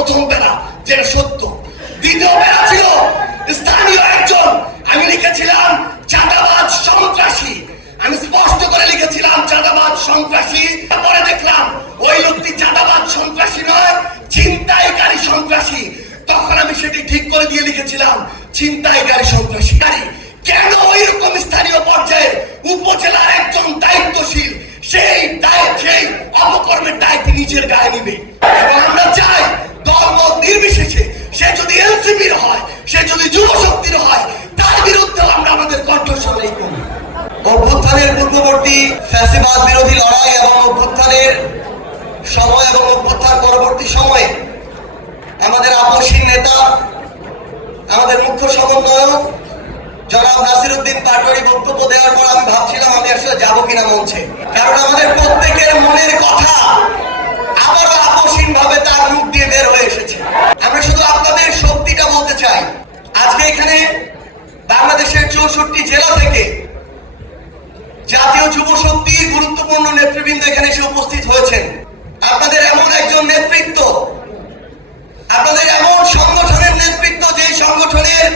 প্রথম বেলা যেটা সত্য। দ্বিতীয় বেলা ছিল স্থানীয় একজন। আমি লিখেছিলাম চাঁদাবাদ সন্ত্রাসী। আমি স্পষ্ট করে লিখেছিলাম চাঁদাবাদ সন্ত্রাসী। পরে দেখলাম, ওই লোকটি চাঁদাবাদ সন্ত্রাসী নয়, ছিনতাইকারী সন্ত্রাসী। তখন আমি সেটি ঠিক করে দিয়ে লিখেছিলাম, ছিনতাইকারী সন্ত্রাসী। কেন ওই রকম স্থানীয় পর্যায়ে উপজেলার একজন দায়িত্বশীল, সেই দায়, সেই অপকর্মের দায় নিজের গায়ে নিবে? এবং আমরা চাই ধর্ম নির্বিশেষে সে যদি এনসিপির হয়, সে যদি যুব শক্তির হয়, তার বিরুদ্ধে আমরা আমাদের কণ্ঠস্বর লিখব। অভ্যুত্থানের পূর্ববর্তী ফ্যাসিবাদ বিরোধী লড়াই এবং অভ্যুত্থানের সময় এবং অভ্যুত্থান পরবর্তী সময়ে আমাদের আপসী নেতা, আমাদের মুখ্য সমন্বয়ক জনাব নাসিরুদ্দিন পাটোয়ারি বক্তব্য দেওয়ার পর আমি ভাবছিলাম আমি আসলে যাব কিনা মঞ্চে। কারণ আমাদের প্রত্যেকের মনের কথা বাংলাদেশের চৌষট্টি জেলা থেকে জাতীয় যুব শক্তির গুরুত্বপূর্ণ নেতৃবৃন্দ এখানে উপস্থিত হয়েছেন। আপনাদের এমন একজন নেতৃত্ব, আপনাদের এমন সংগঠনের নেতৃত্ব যে সংগঠনের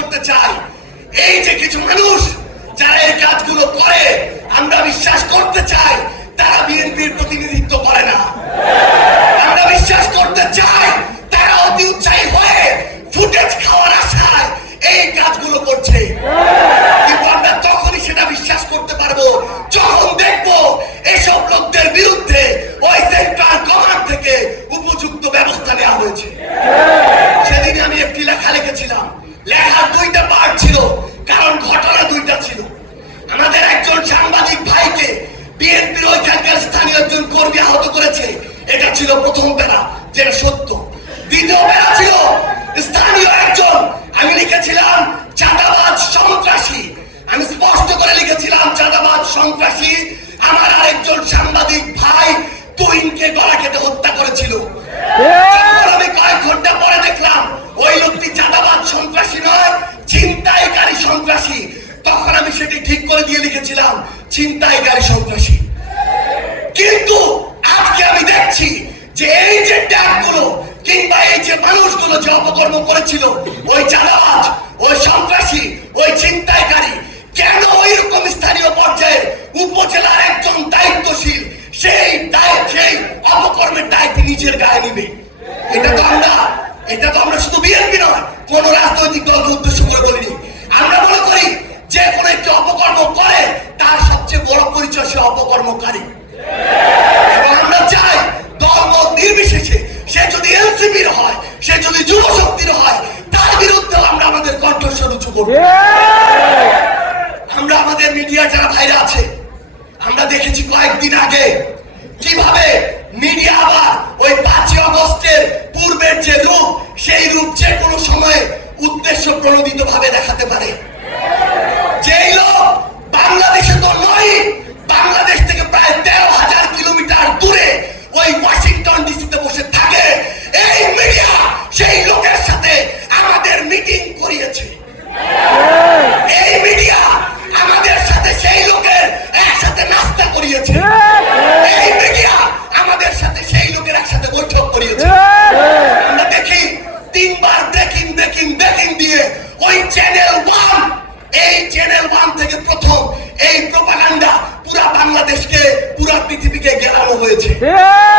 করতে চাই। এই যে কিছু মানুষ যারা এই কাজগুলো করে, আমরা বিশ্বাস করতে চাই, তারা বিএনপির প্রতিনিধিত্ব করে না। আমরা বিশ্বাস করতে চাই, তারা অতি উৎসাহী হয়ে ফুটেজ খাওয়ার আশায় এই কাজ আমি সেটি ঠিক করে দিয়ে লিখেছিলাম ছিনতাইকারী সন্ত্রাসী। কিন্তু আজকে আমি দেখছি যে এই যে ট্যাগগুলো কিংবা এই যে মানুষগুলো যে অপকর্ম করেছিল, ওই চালাবাজ ওই সন্ত্রাসী, ওই চিন্তায়কারী কেন ওই অপকর্মকারী এবং আমরা চাই নির্বিশেষে সে যদি হয়, সে যদি যুব শক্তির হয়, তার বিরুদ্ধে আমরা আমাদের কণ্ঠস্বর উঁচু করব। আমরা আমাদের মিডিয়া যারা আছে, আমরা দেখেছি কয়েকদিন আগে কীভাবে মিডিয়া আবার ওই পাঁচই অগস্টের পূর্বের যে রূপ, সেই রূপ যে কোনো সময়ে উদ্দেশ্য প্রণোদিত ভাবে দেখাতে পারে। যেই লোক বাংলাদেশে তো নয় বাংলাদেশ গেলানো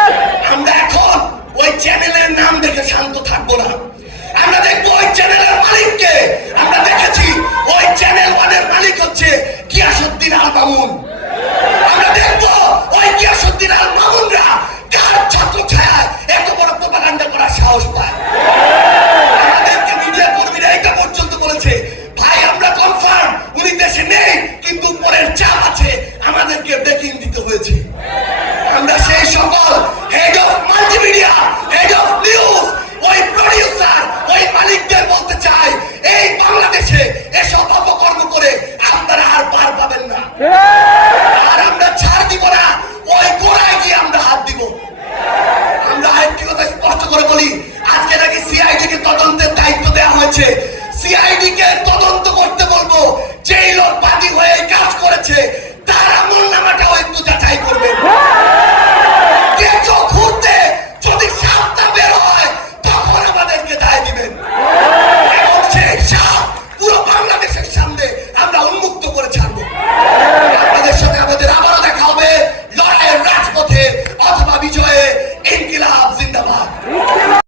বলি